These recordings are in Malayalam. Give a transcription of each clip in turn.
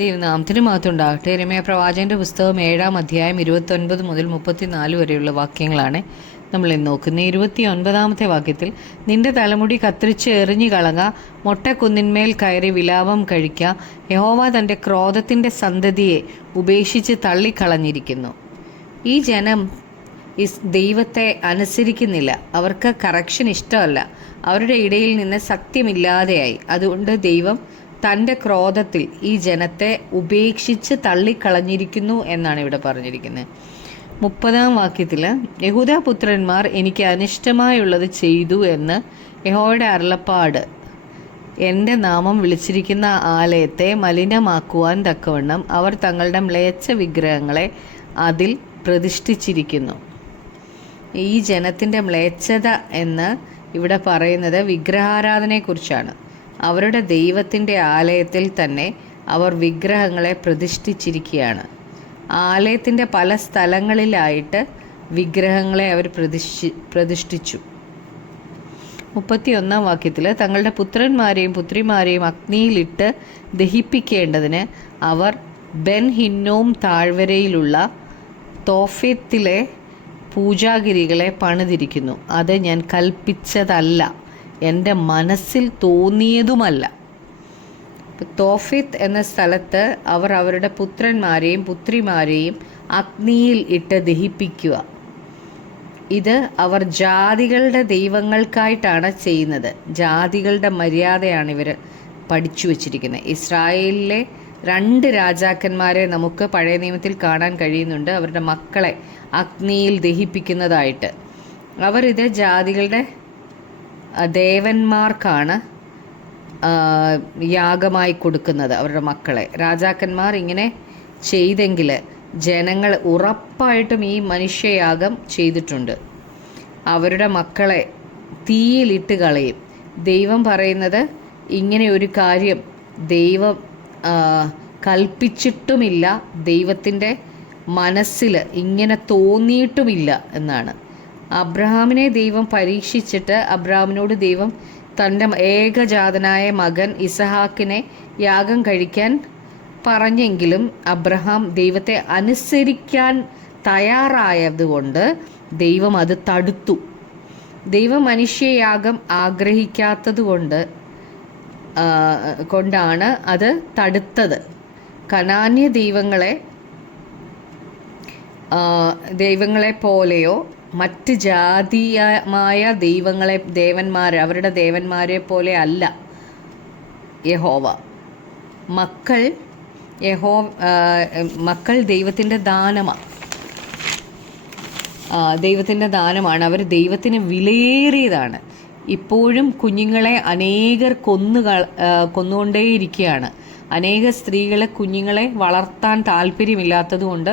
ദൈവനാമത്തിന് മഹത്വമുണ്ടാകട്ടെ. യിരെമ്യാ പ്രവാചകന്റെ പുസ്തകം 7-ാം അധ്യായം 29 മുതൽ 34 വരെയുള്ള വാക്യങ്ങളാണ് നമ്മൾ ഇന്ന് നോക്കുന്നത്. 29-ാമത്തെ വാക്യത്തിൽ, നിന്റെ തലമുടി കത്തിരിച്ച് എറിഞ്ഞു കളക, മൊട്ടക്കുന്നിന്മേൽ കയറി വിലാപം കഴിക്ക, യഹോവ തൻ്റെ ക്രോധത്തിൻ്റെ സന്തതിയെ ഉപേക്ഷിച്ച് തള്ളിക്കളഞ്ഞിരിക്കുന്നു. ഈ ജനം ദൈവത്തെ അനുസരിക്കുന്നില്ല. അവർക്ക് കറക്ഷൻ ഇഷ്ടമല്ല. അവരുടെ ഇടയിൽ നിന്ന് സത്യമില്ലാതെയായി. അതുകൊണ്ട് ദൈവം തൻ്റെ ക്രോധത്തിൽ ഈ ജനത്തെ ഉപേക്ഷിച്ച് തള്ളിക്കളഞ്ഞിരിക്കുന്നു എന്നാണ് ഇവിടെ പറഞ്ഞിരിക്കുന്നത്. 30-ാം വാക്യത്തിൽ, യഹൂദാപുത്രന്മാർ എനിക്ക് അനിഷ്ടമായുള്ളത് ചെയ്തു എന്ന് യഹോവയുടെ അരുളപ്പാട്. എൻ്റെ നാമം വിളിച്ചിരിക്കുന്ന ആലയത്തെ മലിനമാക്കുവാൻ തക്കവണ്ണം അവർ തങ്ങളുടെ മ്ലേച്ഛ വിഗ്രഹങ്ങളെ അതിൽ പ്രതിഷ്ഠിച്ചിരിക്കുന്നു. ഈ ജനത്തിൻ്റെ മ്ലേച്ഛത എന്ന് ഇവിടെ പറയുന്നത് വിഗ്രഹാരാധനയെക്കുറിച്ചാണ്. അവരുടെ ദൈവത്തിൻ്റെ ആലയത്തിൽ തന്നെ അവർ വിഗ്രഹങ്ങളെ പ്രതിഷ്ഠിച്ചിരിക്കുകയാണ്. ആലയത്തിൻ്റെ പല സ്ഥലങ്ങളിലായിട്ട് വിഗ്രഹങ്ങളെ അവർ പ്രതിഷ്ഠിച്ചു. 31-ാം വാക്യത്തിൽ, തങ്ങളുടെ പുത്രന്മാരെയും പുത്രിമാരെയും അഗ്നിയിലിട്ട് ദഹിപ്പിക്കേണ്ടതിന് അവർ ബെൻ ഹിന്നോം താഴ്വരയിലുള്ള തോഫെത്തിലെ പൂജാഗിരികളെ പണിതിരിക്കുന്നു. അത് ഞാൻ കൽപ്പിച്ചതല്ല, എൻ്റെ മനസ്സിൽ തോന്നിയതുമല്ല. തോഫെത്ത് എന്ന സ്ഥലത്ത് അവർ അവരുടെ പുത്രന്മാരെയും പുത്രിമാരെയും അഗ്നിയിൽ ഇട്ട് ദഹിപ്പിക്കുക. ഇത് അവർ ജാതികളുടെ ദൈവങ്ങൾക്കായിട്ടാണ് ചെയ്യുന്നത്. ജാതികളുടെ മര്യാദയാണ് ഇവർ പഠിച്ചു വച്ചിരിക്കുന്നത്. ഇസ്രായേലിലെ 2 രാജാക്കന്മാരെ നമുക്ക് പഴയ നിയമത്തിൽ കാണാൻ കഴിയുന്നുണ്ട്, അവരുടെ മക്കളെ അഗ്നിയിൽ ദഹിപ്പിക്കുന്നതായിട്ട്. അവരിത് ജാതികളുടെ ദേവന്മാർക്കാണ് യാഗമായി കൊടുക്കുന്നത്, അവരുടെ മക്കളെ. രാജാക്കന്മാർ ഇങ്ങനെ ചെയ്തെങ്കിൽ ജനങ്ങൾ ഉറപ്പായിട്ടും ഈ മനുഷ്യയാഗം ചെയ്തിട്ടുണ്ട്. അവരുടെ മക്കളെ തീയിലിട്ട് കളയും. ദൈവം പറയുന്നത് ഇങ്ങനെ ഒരു കാര്യം ദൈവം കൽപ്പിച്ചിട്ടുമില്ല, ദൈവത്തിൻ്റെ മനസ്സിൽ ഇങ്ങനെ തോന്നിയിട്ടുമില്ല എന്നാണ്. അബ്രഹാമിനെ ദൈവം പരീക്ഷിച്ചിട്ട് അബ്രഹാമിനോട് ദൈവം തൻ്റെ ഏകജാതനായ മകൻ ഇസഹാക്കിനെ യാഗം കഴിക്കാൻ പറഞ്ഞെങ്കിലും അബ്രഹാം ദൈവത്തെ അനുസരിക്കാൻ തയ്യാറായതുകൊണ്ട് ദൈവം അത് തടുത്തു. ദൈവം മനുഷ്യയാഗം ആഗ്രഹിക്കാത്തത് കൊണ്ടാണ് അത് തടുത്തത്. കനാന്യ ദൈവങ്ങളെ പോലെയോ മറ്റ് ജാതീയമായ അവരുടെ ദേവന്മാരെ പോലെ അല്ല യഹോവ. മക്കൾ ദൈവത്തിൻ്റെ ദാനമാണ്. അവർ ദൈവത്തിന് വിലയേറിയതാണ്. ഇപ്പോഴും കുഞ്ഞുങ്ങളെ അനേകർ കൊന്നുകൊണ്ടേയിരിക്കുകയാണ്. അനേക സ്ത്രീകളെ കുഞ്ഞുങ്ങളെ വളർത്താൻ താല്പര്യമില്ലാത്തതുകൊണ്ട്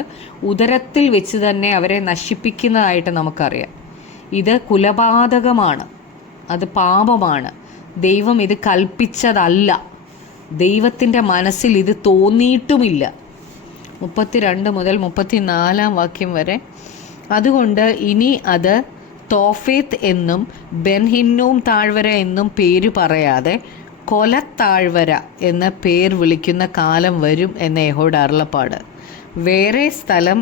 ഉദരത്തിൽ വെച്ച് തന്നെ അവരെ നശിപ്പിക്കുന്നതായിട്ട് നമുക്കറിയാം. ഇത് കുലപാതകമാണ്, അത് പാപമാണ്. ദൈവം ഇത് കൽപ്പിച്ചതല്ല, ദൈവത്തിൻ്റെ മനസ്സിൽ ഇത് തോന്നിയിട്ടുമില്ല. 32 മുതൽ 34-ാം വാക്യം വരെ, അതുകൊണ്ട് ഇനി അത് തോഫെത്ത് എന്നും ബെൻ ഹിന്നോം താഴ്വര എന്നും പേര് പറയാതെ കൊലത്താഴ്വര എന്ന പേർ വിളിക്കുന്ന കാലം വരും എന്ന യഹോവയുടെ അരുളപ്പാട്. വേറെ സ്ഥലം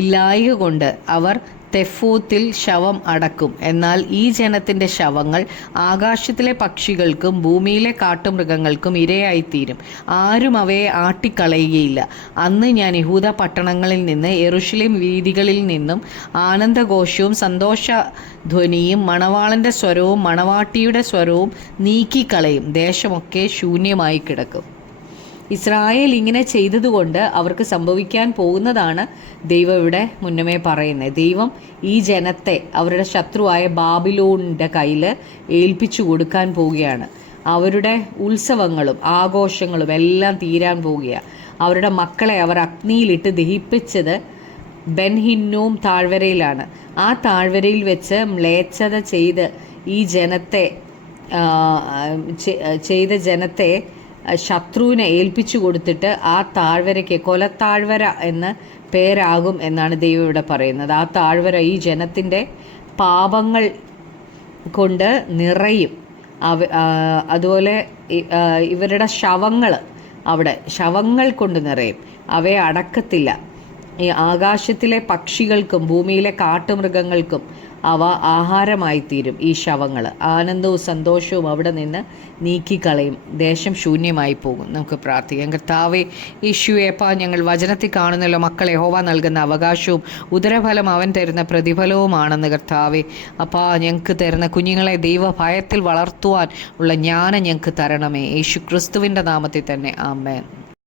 ഇല്ലായ്ക കൊണ്ട് അവർ തെഫോത്തിൽ ശവം അടക്കും. എന്നാൽ ഈ ജനത്തിൻ്റെ ശവങ്ങൾ ആകാശത്തിലെ പക്ഷികൾക്കും ഭൂമിയിലെ കാട്ടുമൃഗങ്ങൾക്കും ഇരയായിത്തീരും. ആരും അവയെ ആട്ടിക്കളയുകയില്ല. അന്ന് ഞാൻ യഹൂദ പട്ടണങ്ങളിൽ നിന്ന് യെരൂശലേം വീഥികളിൽ നിന്നും ആനന്ദഘോഷവും സന്തോഷധ്വനിയും മണവാളൻ്റെ സ്വരവും മണവാട്ടിയുടെ സ്വരവും നീക്കിക്കളയും. ദേശമൊക്കെ ശൂന്യമായി കിടക്കും. ഇസ്രായേൽ ഇങ്ങനെ ചെയ്തതുകൊണ്ട് അവർക്ക് സംഭവിക്കാൻ പോകുന്നതാണ് ദൈവം ഇവിടെ മുന്നമേ പറയുന്നത്. ദൈവം ഈ ജനത്തെ അവരുടെ ശത്രുവായ ബാബിലോണിൻ്റെ കയ്യിൽ ഏൽപ്പിച്ചു കൊടുക്കാൻ പോവുകയാണ്. അവരുടെ ഉത്സവങ്ങളും ആഘോഷങ്ങളും എല്ലാം തീരാൻ പോവുകയാണ്. അവരുടെ മക്കളെ അവർ അഗ്നിയിലിട്ട് ദഹിപ്പിച്ചത് ബെൻ ഹിന്നോം താഴ്വരയിലാണ്. ആ താഴ്വരയിൽ വെച്ച് മ്ലേച്ഛത ചെയ്ത് ഈ ജനത്തെ ശത്രുവിനെ ഏൽപ്പിച്ചു കൊടുത്തിട്ട് ആ താഴ്വരയ്ക്ക് കൊലത്താഴ്വര എന്ന് പേരാകും എന്നാണ് ദൈവം ഇവിടെ പറയുന്നത്. ആ താഴ്വര ഈ ജനത്തിൻ്റെ പാപങ്ങൾ കൊണ്ട് നിറയും. അതുപോലെ ഇവരുടെ ശവങ്ങൾ അവിടെ ശവങ്ങൾ കൊണ്ട് നിറയും, അവയെ അടക്കത്തില്ല. ഈ ആകാശത്തിലെ പക്ഷികൾക്കും ഭൂമിയിലെ കാട്ടുമൃഗങ്ങൾക്കും അവ ആഹാരമായി തീരും. ഈ ശവങ്ങൾ ആനന്ദവും സന്തോഷവും അവിടെ നിന്ന് നീക്കിക്കളയും, ദേശം ശൂന്യമായി പോകും. നമുക്ക് പ്രാർത്ഥിക്കാം. കർത്താവേ, യേശുവേപ്പാ, ഞങ്ങൾ വചനത്തിൽ കാണുന്നല്ലോ മക്കളെ യഹോവ നൽകുന്ന അവകാശവും ഉദരഫലം അവൻ തരുന്ന പ്രതിഫലവുമാണെന്ന്. കർത്താവേ അപ്പാ, ഞങ്ങൾക്ക് തരുന്ന കുഞ്ഞുങ്ങളെ ദൈവഭയത്തിൽ വളർത്തുവാൻ ഉള്ള ജ്ഞാനം ഞങ്ങൾക്ക് തരണമേ. യേശു ക്രിസ്തുവിൻ്റെ നാമത്തിൽ തന്നെ ആമേൻ.